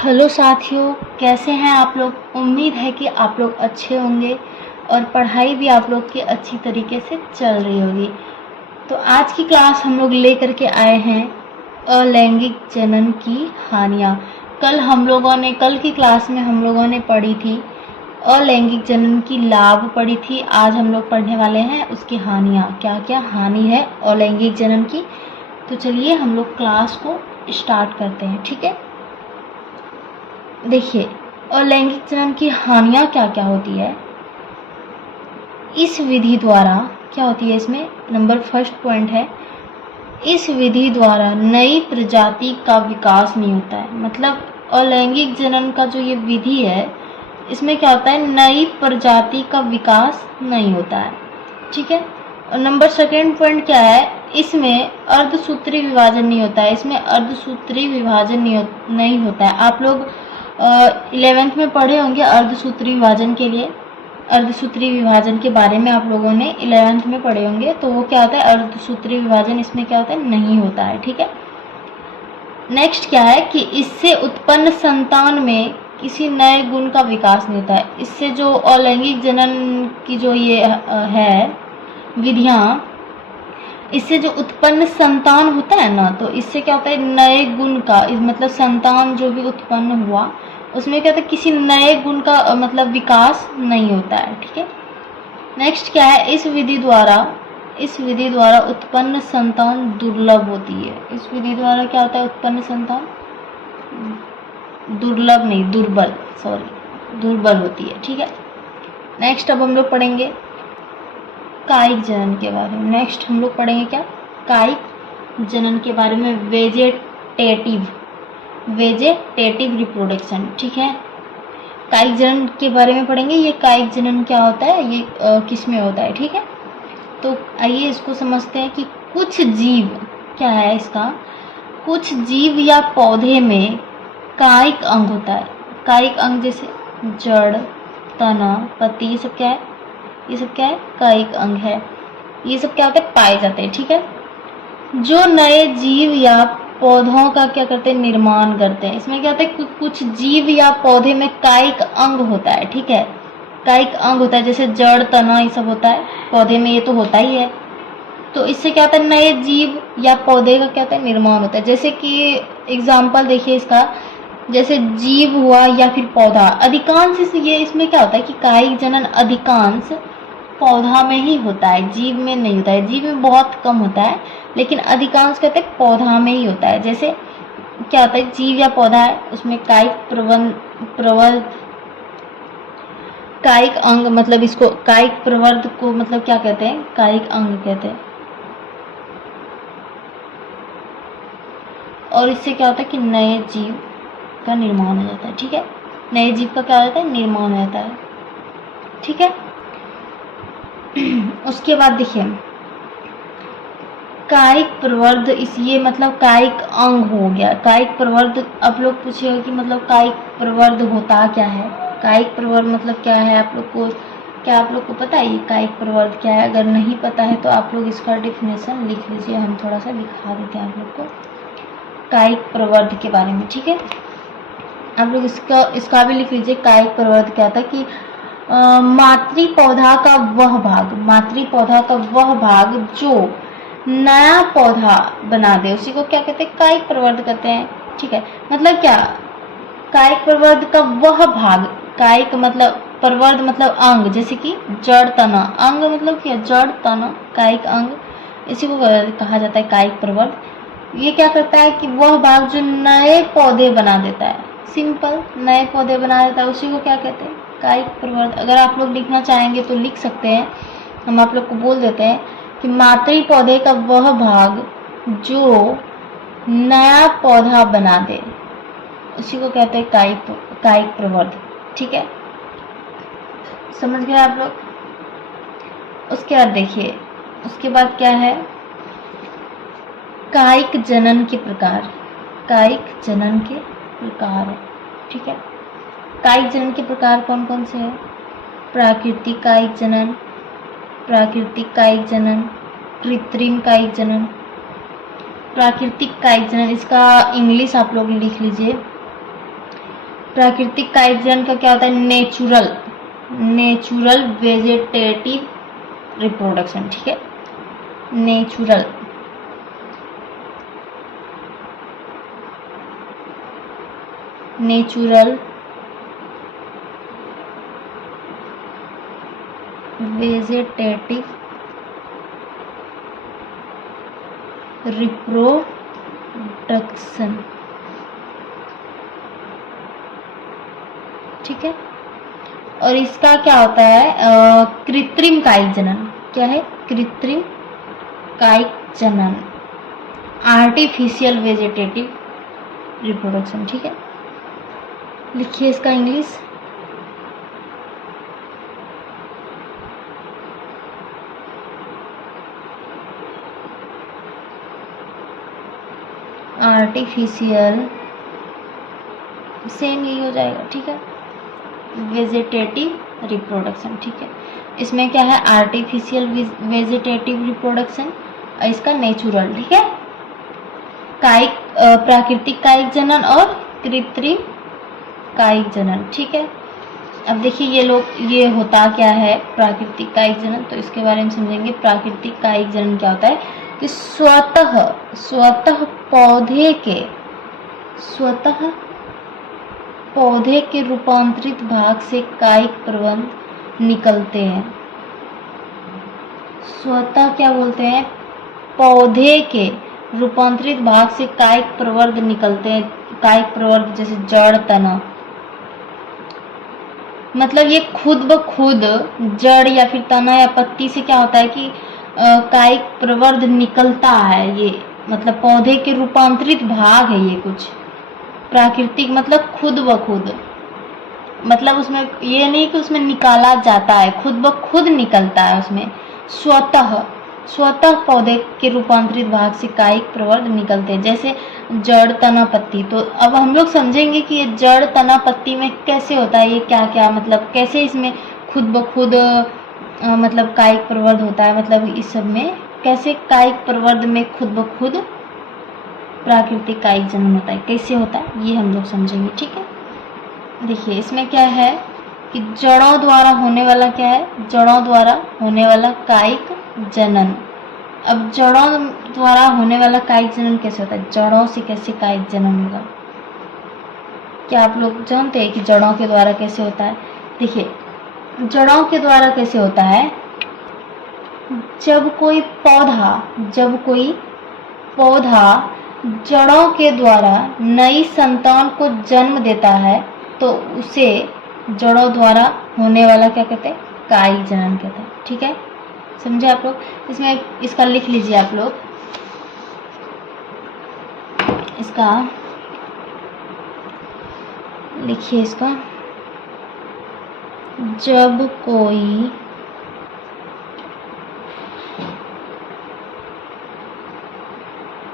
Hello साथियों, कैसे हैं आप लोग। उम्मीद है कि आप लोग अच्छे होंगे और पढ़ाई भी आप लोग की अच्छी तरीके से चल रही होगी। तो आज की क्लास हम लोग लेकर के आए हैं अलैंगिक जनन की हानियाँ। कल की क्लास में हम लोगों ने पढ़ी थी अलैंगिक जनन की लाभ पढ़ी थी। आज हम लोग पढ़ने वाले हैं उसकी हानियाँ, क्या क्या हानि है अलैंगिक जनन की। तो चलिए हम लोग क्लास को स्टार्ट करते हैं, ठीक है। देखिए, अलैंगिक जनन की हानियाँ क्या क्या होती है। इस विधि द्वारा क्या होती है, इसमें नंबर फर्स्ट पॉइंट है, इस विधि द्वारा नई प्रजाति का विकास नहीं होता है। मतलब अलैंगिक जनन का जो ये विधि है, इसमें क्या होता है, नई प्रजाति का विकास नहीं होता है, ठीक है। और नंबर सेकेंड पॉइंट क्या है, इसमें अर्धसूत्री विभाजन नहीं होता है। इसमें अर्धसूत्री विभाजन नहीं होता है। आप लोग 11th में पढ़े होंगे अर्धसूत्री विभाजन के लिए, अर्धसूत्री विभाजन के बारे में आप लोगों ने 11th में पढ़े होंगे। तो वो क्या होता है, अर्धसूत्री विभाजन इसमें क्या होता है, नहीं होता है, ठीक है। नेक्स्ट क्या है कि इससे उत्पन्न संतान में किसी नए गुण का विकास नहीं होता है। इससे जो अलैंगिक जनन की जो ये है विधियाँ, इससे जो उत्पन्न संतान होता है ना, तो इससे क्या होता है, नए गुण का, मतलब संतान जो भी उत्पन्न हुआ उसमें क्या होता है, किसी नए गुण का मतलब विकास नहीं होता है, ठीक है। नेक्स्ट क्या है, इस विधि द्वारा उत्पन्न संतान दुर्लभ होती है। इस विधि द्वारा क्या होता है, उत्पन्न संतान दुर्लभ नहीं, दुर्बल होती है, ठीक है। नेक्स्ट अब हम लोग पढ़ेंगे कायिक जनन के बारे में। नेक्स्ट हम लोग पढ़ेंगे क्या, कायिक जनन के बारे में, वेजेटेटिव रिप्रोडक्शन, ठीक है। कायिक जनन के बारे में पढ़ेंगे। ये कायिक जनन क्या होता है, ये किस में होता है, ठीक है। तो आइए इसको समझते हैं कि कुछ जीव क्या है इसका, कुछ जीव या पौधे में कायिक अंग होता है। कायिक अंग जैसे जड़, तना, पत्ती, ये सब क्या है, ये सब क्या है, कायिक अंग है। ये सब क्या होते हैं, पाए जाते हैं, ठीक है। जो नए जीव या पौधों का क्या करते हैं, निर्माण करते हैं। इसमें क्या होता है, कुछ जीव या पौधे में कायिक अंग होता है, ठीक है। कायिक अंग होता है, जैसे जड़, तना, ये सब होता है पौधे में, ये तो होता ही है। तो इससे क्या होता है, नए जीव या पौधे का क्या होता है, निर्माण होता है। जैसे कि एग्जाम्पल देखिए इसका, जैसे जीव हुआ या फिर पौधा। अधिकांश ये इसमें क्या होता है कि कायिक जनन अधिकांश पौधा में ही होता है, जीव में नहीं होता है। जीव में बहुत कम होता है, लेकिन अधिकांश कहते हैं पौधा में ही होता है। जैसे क्या होता है, जीव या पौधा है, उसमें कायिक अंग, मतलब इसको कायिक प्रवर्ध को मतलब क्या कहते हैं, कायिक अंग कहते हैं। और इससे क्या होता है कि नए जीव का निर्माण हो जाता है, ठीक है। नए जीव का क्या हो जाता है, निर्माण हो जाता है, ठीक है। उसके बाद देखिए कायिक प्रवर्ध, इस ये मतलब कायिक अंग हो गया। कायिक प्रवर्ध, आप लोग पूछिएगा कि मतलब कायिक प्रवर्ध होता क्या है, कायिक प्रवर्ध मतलब क्या है, आप लोग को क्या, आप लोग को पता है ये कायिक प्रवर्ध क्या है। अगर नहीं पता है तो आप लोग इसका डेफिनेशन लिख लीजिए, हम थोड़ा सा दिखा देते हैं आप लोग को कायिक प्रवर्ध के बारे में, ठीक है। आप लोग इसका भी लिख लीजिए, कायिक प्रवर्ध क्या था कि मातृ पौधा का वह भाग जो नया पौधा बना दे, उसी को क्या कहते हैं, कायिक प्रवर्ध कहते हैं, ठीक है। मतलब क्या, कायिक प्रवर्ध का वह भाग, कायिक मतलब प्रवर्ध मतलब अंग, जैसे कि जड़, तना। अंग मतलब क्या, जड़, तना, कायिक अंग, इसी को कहा जाता है कायिक प्रवर्ध। ये क्या करता है कि वह भाग जो नए पौधे बना देता है, सिंपल नए पौधे बना देता है, उसी को क्या कहते हैं, कायिक प्रवर्ध। अगर आप लोग लिखना चाहेंगे तो लिख सकते हैं, हम आप लोग को बोल देते हैं कि मातृ पौधे का वह भाग जो नया पौधा बना दे, उसी को कहते हैं कायिक प्रवर्ध, ठीक है। समझ गए आप लोग। उसके बाद देखिए, उसके बाद क्या है, कायिक जनन के प्रकार। कायिक जनन के प्रकार है, ठीक है। कायिक जनन के प्रकार कौन कौन से हैं, प्राकृतिक कायिक जनन, कृत्रिम कायिक जनन। प्राकृतिक कायिक जनन, इसका इंग्लिश आप लोग लिख लीजिए, प्राकृतिक कायिक जनन का क्या होता है? नेचुरल वेजिटेटिव रिप्रोडक्शन, ठीक है, नेचुरल वेजिटेटिव रिप्रोडक्शन, ठीक है। और इसका क्या होता है? कृत्रिम कायिक जनन। क्या है? कृत्रिम कायिक जनन, आर्टिफिशियल वेजिटेटिव रिप्रोडक्शन, ठीक है। लिखिए इसका इंग्लिश। आर्टिफिशियल, सेम यही हो जाएगा, ठीक है, वेजिटेटिव रिप्रोडक्शन, ठीक है। इसमें क्या है? आर्टिफिशियल वेजिटेटिव रिप्रोडक्शन और इसका नेचुरल, ठीक है। कायिक, प्राकृतिक कायिक जनन और कृत्रिम कायिक जनन, ठीक है। अब देखिए ये होता क्या है प्राकृतिक कायिक जनन, तो इसके बारे में समझेंगे। प्राकृतिक कायिक जनन क्या होता है कि स्वतः पौधे के रूपांतरित भाग से कायिक प्रबंध निकलते हैं। स्वतः क्या बोलते हैं? पौधे के रूपांतरित भाग से कायिक प्रवर्ग निकलते हैं। कायिक प्रवर्ग जैसे जड़, तना, मतलब ये खुद ब खुद जड़ या फिर तना या पत्ती से क्या होता है कि कायिक प्रवर्ग निकलता है। ये मतलब पौधे के रूपांतरित भाग है ये कुछ। प्राकृतिक मतलब खुद ब खुद, मतलब उसमें ये नहीं कि उसमें निकाला जाता है, खुद ब खुद निकलता है उसमें। स्वतः पौधे के रूपांतरित भाग से कायिक प्रवर्ग निकलते हैं, जैसे जड़, तना, पत्ती। तो अब हम लोग समझेंगे कि ये जड़, तना, पत्ती में कैसे होता है, ये क्या क्या मतलब कैसे इसमें खुद ब खुद मतलब कायिक प्रवर्ग होता है, मतलब इस सब में कैसे कायिक प्रवर्ग में खुद ब खुद प्राकृतिक कायिक जनन होता है, कैसे होता है ये हम लोग समझेंगे, ठीक है। देखिए इसमें क्या है कि जड़ों द्वारा होने वाला क्या है? जड़ों द्वारा होने वाला कायिक जनन। अब जड़ों द्वारा होने वाला कायिक जनन कैसे होता है? जड़ों से कैसे कायिक जनन होगा? क्या आप लोग जानते हैं कि जड़ों के द्वारा कैसे होता है? देखिए जड़ों के द्वारा कैसे होता है, जब कोई पौधा जड़ों के द्वारा नई संतान को जन्म देता है तो उसे जड़ों द्वारा होने वाला क्या कहते हैं? कायिक जनन कहते हैं, ठीक है। समझे आप लोग? इसमें इसका लिख लीजिए आप लोग, इसका लिखिए इसका। जब कोई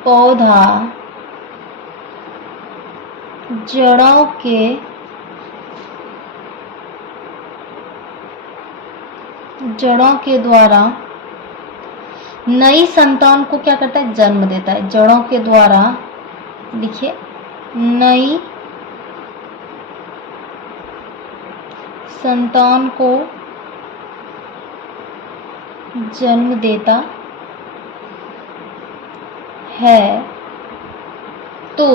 पौधा जड़ों के द्वारा नई संतान को क्या करता है? जन्म देता है। जड़ों के द्वारा, लिखिए, नई संतान को जन्म देता है तो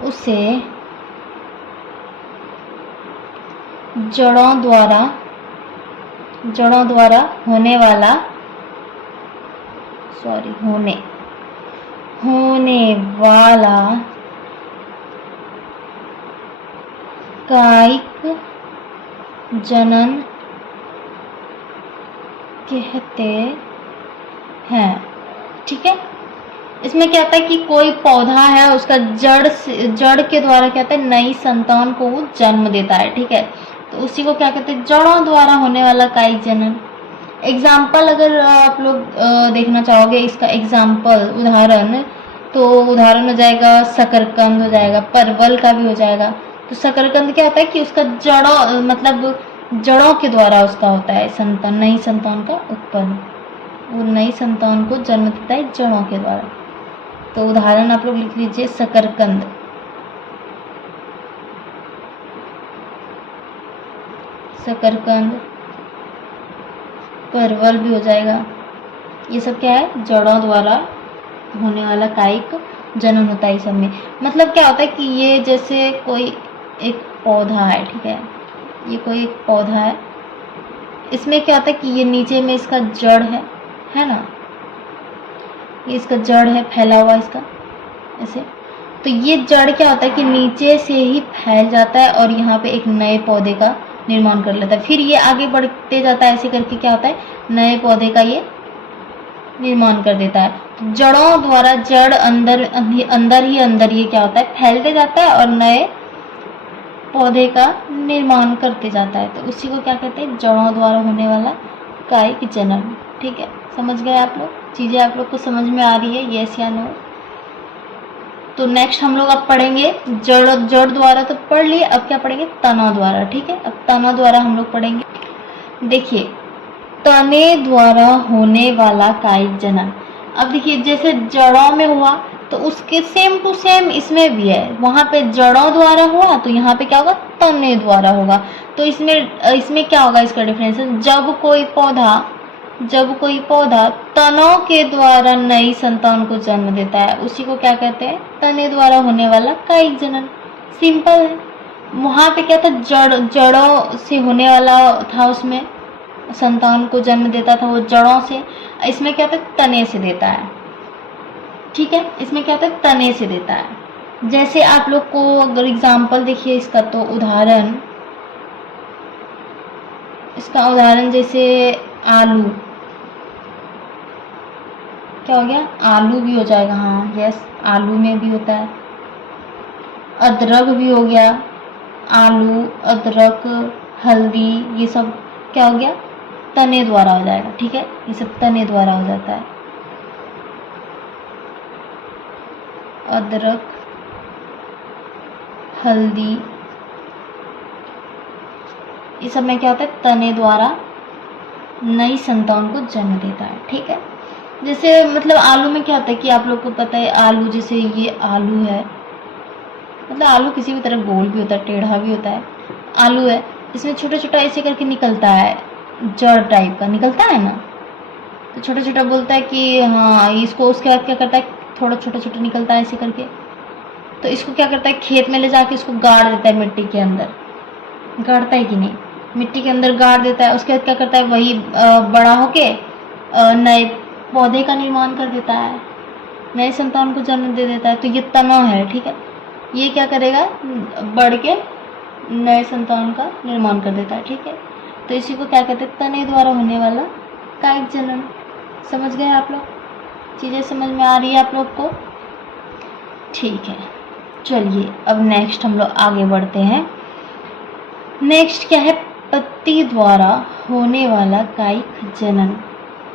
उसे जड़ों द्वारा होने वाला कायिक जनन कहते हैं, ठीक है। इसमें क्या होता है कि कोई पौधा है, उसका जड़ के द्वारा क्या होता है? नई संतान को वो जन्म देता है, ठीक है। तो उसी को क्या कहते हैं? जड़ों द्वारा होने वाला कायिक जनन। एग्जाम्पल अगर आप लोग देखना चाहोगे इसका एग्जाम्पल, उदाहरण, तो उदाहरण हो जाएगा शकरकंद, हो जाएगा परवल का भी हो जाएगा। तो शकरकंद क्या होता है कि उसका जड़ों के द्वारा उसका होता है संतान, नई संतान का उत्पन्न। वो नई संतान को जन्म देता है जड़ों के द्वारा। तो उदाहरण आप लोग लिख लीजिए शकरकंद। शकरकंद, परवल भी हो जाएगा। ये सब क्या है, जड़ों द्वारा होने वाला कायिक जनन होता है इस सब में। मतलब क्या होता है कि ये जैसे कोई एक पौधा है, ठीक है, ये कोई एक पौधा है, इसमें क्या होता है कि ये नीचे में इसका जड़ है ना, ये इसका जड़ है फैला हुआ इसका ऐसे। तो ये जड़ क्या होता है कि नीचे से ही फैल जाता है और यहाँ पे एक नए पौधे का निर्माण कर लेता है। फिर ये आगे बढ़ते जाता है, ऐसे करके क्या होता है, नए पौधे का ये निर्माण कर देता है। जड़ों द्वारा जड़ अंदर अंदर ये क्या होता है, फैलते जाता है और नए पौधे का निर्माण करते जाता है। तो उसी को क्या कहते हैं, जड़ों द्वारा होने वाला कायिक जनन। ठीक है, समझ गए आप लोग? चीजें आप लोग को समझ में आ रही है, यस या नो? तो नेक्स्ट हम लोग अब पढ़ेंगे जड़ द्वारा तो पढ़ लिए, अब क्या पढ़ेंगे, तना द्वारा। ठीक है, अब तना द्वारा हम लोग पढ़ेंगे। देखिए, तने द्वारा होने वाला कायिक जनन। अब देखिए, जैसे जड़ों में हुआ तो उसके सेम टू सेम इसमें भी है। वहां पे जड़ों द्वारा हुआ तो यहाँ पे क्या होगा, तने द्वारा होगा। तो इसमें क्या होगा, इसका डिफरेंस, जब कोई पौधा तनों के द्वारा नई संतान को जन्म देता है, उसी को क्या कहते हैं, तने द्वारा होने वाला कायिक जनन। सिंपल है। वहां पे क्या था, जड़ों से होने वाला था, उसमें संतान को जन्म देता था वो जड़ों से। इसमें क्या था, तने से देता है। ठीक है, इसमें क्या था, तने से देता है। जैसे आप लोग को अगर एग्जाम्पल देखिए इसका, तो इसका उदाहरण जैसे आलू, क्या हो गया, आलू भी हो जाएगा, हाँ यस, आलू में भी होता है। अदरक भी हो गया, आलू, अदरक, हल्दी, ये सब क्या हो गया, तने द्वारा हो जाएगा। ठीक है, ये सब तने द्वारा हो जाता है। अदरक, हल्दी, ये सब में क्या होता है, तने द्वारा नई संतान को जन्म देता है। ठीक है, जैसे मतलब आलू में क्या होता है कि आप लोग को पता है, आलू जैसे ये आलू है, मतलब आलू किसी भी तरह गोल भी होता है, टेढ़ा भी होता है। आलू है, इसमें छोटा छोटा ऐसे करके निकलता है, जड़ टाइप का निकलता है ना, तो छोटा छोटा बोलता है कि हाँ, इसको उसके बाद क्या करता है, थोड़ा छोटा छोटा निकलता है ऐसे करके, तो इसको क्या करता है, खेत में ले जाके इसको गाड़ देता है मिट्टी के अंदर। गाड़ता है कि नहीं, मिट्टी के अंदर गाड़ देता है। उसके बाद क्या करता है, वही बड़ा होके नए पौधे का निर्माण कर देता है, नए संतान को जन्म दे देता है। तो ये तना है। ठीक है, ये क्या करेगा, बढ़ के नए संतान का निर्माण कर देता है। ठीक है, तो इसी को क्या कहते हैं, तने द्वारा होने वाला कायिक जनन। समझ गए आप लोग? चीजें समझ में आ रही है आप लोग को? ठीक है, चलिए अब नेक्स्ट हम लोग आगे बढ़ते हैं। नेक्स्ट क्या है, पत्ती द्वारा होने वाला कायिक जनन।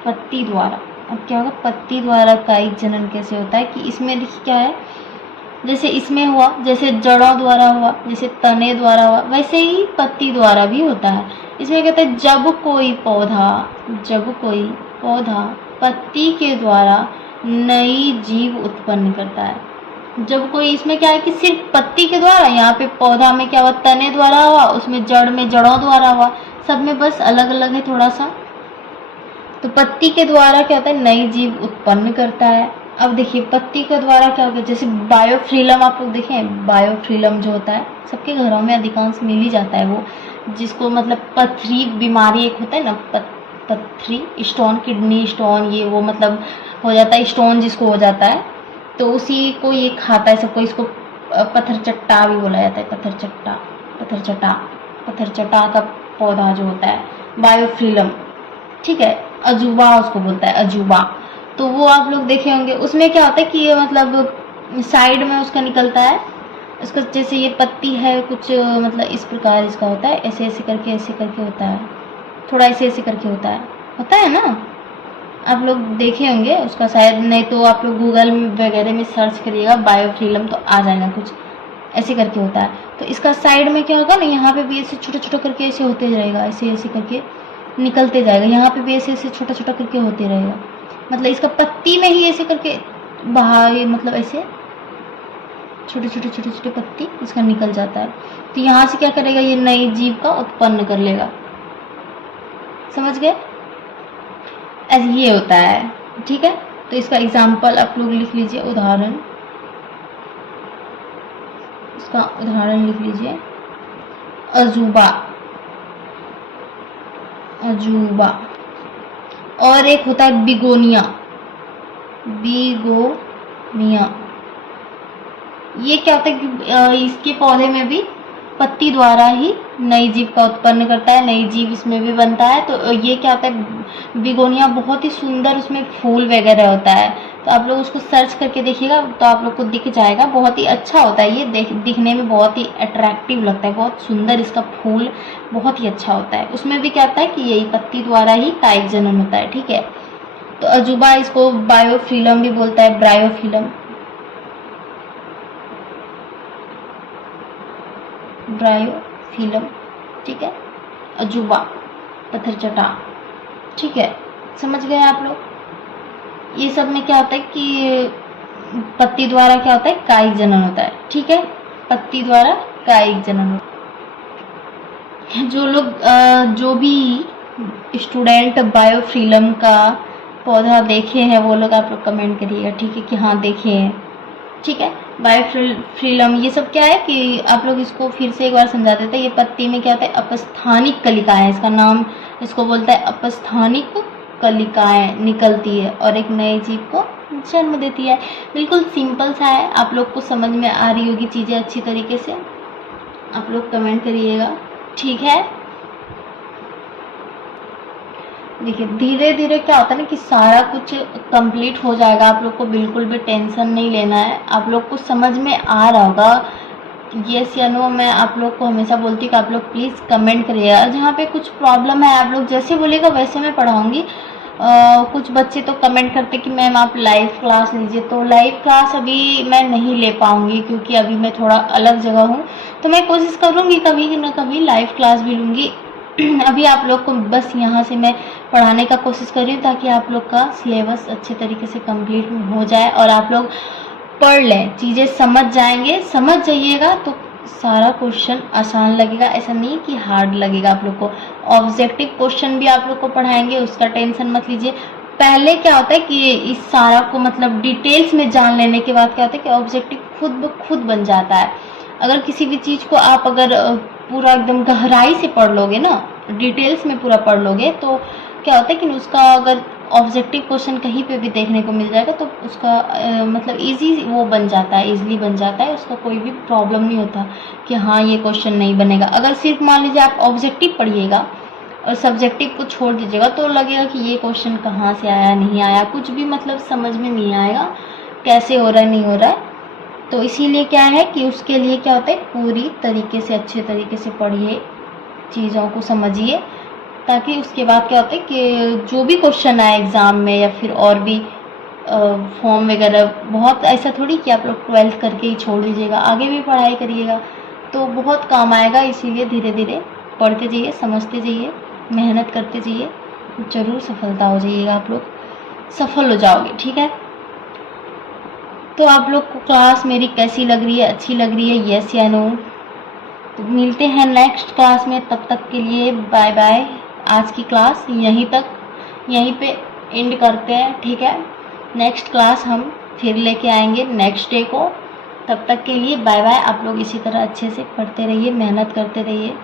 पत्ती द्वारा, अब क्या होगा, पत्ती द्वारा कायिक जनन कैसे होता है कि इसमें देखिए क्या है, जैसे इसमें हुआ, जैसे जड़ों द्वारा हुआ, जैसे तने द्वारा हुआ, वैसे ही पत्ती द्वारा भी होता है। इसमें कहते हैं, जब कोई पौधा पत्ती के द्वारा नई जीव उत्पन्न करता है। जब कोई, इसमें क्या है कि सिर्फ पत्ती के द्वारा, यहाँ पे पौधा में क्या हुआ, तने द्वारा हुआ, उसमें जड़ में जड़ों द्वारा हुआ, सब में बस अलग अलग है थोड़ा सा। तो पत्ती के द्वारा क्या होता है, नई जीव उत्पन्न करता है। अब देखिए, पत्ती के द्वारा क्या होता है, जैसे बायोफ्रिलम, आप लोग देखें, बायोफ्रिलम जो होता है सबके घरों में अधिकांश मिल ही जाता है, वो जिसको मतलब पथरी बीमारी एक होता है ना, पथरी स्टोन, किडनी स्टोन, ये वो मतलब हो जाता है, स्टोन जिसको हो जाता है, तो उसी को ये खाता है सबको। इसको पत्थर चट्टा भी बोला जाता है, पत्थर चट्टा का पौधा जो होता है, बायोफ्रिलम। ठीक है, अजूबा उसको बोलता है, अजूबा। तो वो आप लोग देखे होंगे, उसमें क्या होता है कि ये मतलब साइड में उसका निकलता है, उसका जैसे ये पत्ती है कुछ मतलब इस प्रकार इसका होता है, ऐसे ऐसे करके होता है, थोड़ा ऐसे ऐसे करके होता है ना, आप लोग देखे होंगे उसका शायद, नहीं तो आप लोग गूगल वगैरह में सर्च करिएगा बायोफ्रिलम तो आ जाएगा, कुछ ऐसे करके होता है। तो इसका साइड में क्या होगा ना, यहाँ पे भी ऐसे छोटा छोटा करके ऐसे होते रहेगा, ऐसे ऐसे करके निकलते जाएगा, यहाँ पे भी ऐसे ऐसे छोटा छोटा करके होते रहेगा, मतलब इसका पत्ती में ही ऐसे करके बाहर, मतलब ऐसे छोटे छोटे छोटे छोटे पत्ती इसका निकल जाता है। तो यहाँ से क्या करेगा, ये नई जीव का उत्पन्न कर लेगा। समझ गए? ऐसे ये होता है, ठीक है। तो इसका एग्जाम्पल आप लोग लिख लीजिए, उदाहरण, इसका उदाहरण लिख लीजिए, अजूबा, अजूबा। और एक होता है बिगोनिया, बिगोनिया। ये क्या होता है कि इसके पौधे में भी पत्ती द्वारा ही नई जीव का उत्पन्न करता है, नई जीव इसमें भी बनता है। तो ये क्या होता है, बिगोनिया बहुत ही सुंदर उसमें फूल वगैरह होता है। तो आप लोग उसको सर्च करके देखिएगा तो आप लोग को दिख जाएगा। बहुत ही अच्छा होता है ये, दिखने में बहुत ही अट्रैक्टिव लगता है, बहुत सुंदर इसका फूल बहुत ही अच्छा होता है। उसमें भी क्या होता है कि यही पत्ती द्वारा ही कायिक जनन होता है, ठीक है। तो अजूबा, इसको बायोफिलम भी बोलता है, ब्रायोफिलम, ब्रायोफिलम, ठीक है। अजूबा, पत्थर चट्टान, ठीक है। समझ गए आप लोग? ये सब में क्या होता है कि पत्ती द्वारा क्या होता है, कायिक जनन होता है, ठीक है। पत्ती द्वारा कायिक जनन होता है। जो लोग जो भी स्टूडेंट बायोफिलम का पौधा देखे हैं वो लोग आप लोग कमेंट करिएगा, ठीक है, कि हाँ देखे हैं, ठीक है। बायोफिलम ये सब क्या है कि आप लोग इसको फिर से एक बार समझा देते हैं। ये पत्ती में क्या होता है, अपस्थानिक कलिकाएं, इसका नाम इसको बोलता है अपस्थानिक कलिकाएं निकलती है और एक नए जीव को जन्म देती है। बिल्कुल सिंपल सा है, आप लोग को समझ में आ रही होगी चीजें अच्छी तरीके से। आप लोग कमेंट करिएगा, ठीक है। देखिए धीरे धीरे क्या होता है ना कि सारा कुछ कंप्लीट हो जाएगा। आप लोग को बिल्कुल भी टेंशन नहीं लेना है। आप लोग को समझ में आ रहा होगा, यस या नो। मैं आप लोग को हमेशा बोलती हूँ कि आप लोग प्लीज़ कमेंट करिएगा। जहाँ पे कुछ प्रॉब्लम है आप लोग जैसे बोलिएगा वैसे मैं पढ़ाऊँगी। कुछ बच्चे तो कमेंट करते कि मैम आप लाइव क्लास लीजिए, तो लाइव क्लास अभी मैं नहीं ले पाऊँगी क्योंकि अभी मैं थोड़ा अलग जगह हूँ। तो मैं कोशिश करूँगी कभी ना कभी लाइव क्लास भी लूँगी। अभी आप लोग को बस यहाँ से मैं पढ़ाने का कोशिश कर रही हूँ ताकि आप लोग का सिलेबस अच्छे तरीके से कंप्लीट हो जाए और आप लोग पढ़ लें, चीज़ें समझ जाएंगे। समझ जाइएगा तो सारा क्वेश्चन आसान लगेगा, ऐसा नहीं कि हार्ड लगेगा आप लोग को। ऑब्जेक्टिव क्वेश्चन भी आप लोग को पढ़ाएंगे, उसका टेंशन मत लीजिए। पहले क्या होता है कि इस सारा को मतलब डिटेल्स में जान लेने के बाद क्या होता है कि ऑब्जेक्टिव खुद ब खुद बन जाता है। अगर किसी भी चीज़ को आप अगर पूरा एकदम गहराई से पढ़ लोगे ना, डिटेल्स में पूरा पढ़ लोगे, तो क्या होता है कि उसका अगर ऑब्जेक्टिव क्वेश्चन कहीं पे भी देखने को मिल जाएगा तो उसका मतलब इजी वो बन जाता है, इजीली बन जाता है। उसका कोई भी प्रॉब्लम नहीं होता कि हाँ ये क्वेश्चन नहीं बनेगा। अगर सिर्फ मान लीजिए आप ऑब्जेक्टिव पढ़िएगा और सब्जेक्टिव को छोड़ दीजिएगा तो लगेगा कि ये क्वेश्चन कहाँ से आया, नहीं आया, कुछ भी मतलब समझ में नहीं आएगा कैसे हो रहा है, नहीं हो रहा है। तो इसीलिए क्या है कि उसके लिए क्या होता है, पूरी तरीके से अच्छे तरीके से पढ़िए, चीज़ों को समझिए, ताकि उसके बाद क्या होता है कि जो भी क्वेश्चन आए एग्ज़ाम में या फिर और भी फॉर्म वगैरह, बहुत ऐसा थोड़ी कि आप लोग 12th करके ही छोड़ दीजिएगा, आगे भी पढ़ाई करिएगा तो बहुत काम आएगा। इसीलिए धीरे धीरे पढ़ते जाइए, समझते जाइए, मेहनत करते जाइए, ज़रूर सफलता हो जाइएगा, आप लोग सफल हो जाओगे, ठीक है। तो आप लोग को क्लास मेरी कैसी लग रही है, अच्छी लग रही है, यस या नो? तो मिलते हैं नेक्स्ट क्लास में, तब तक के लिए बाय बाय। आज की क्लास यहीं पे एंड करते हैं, ठीक है। नेक्स्ट क्लास हम फिर लेके आएंगे नेक्स्ट डे को। तब तक के लिए बाय बाय। आप लोग इसी तरह अच्छे से पढ़ते रहिए, मेहनत करते रहिए।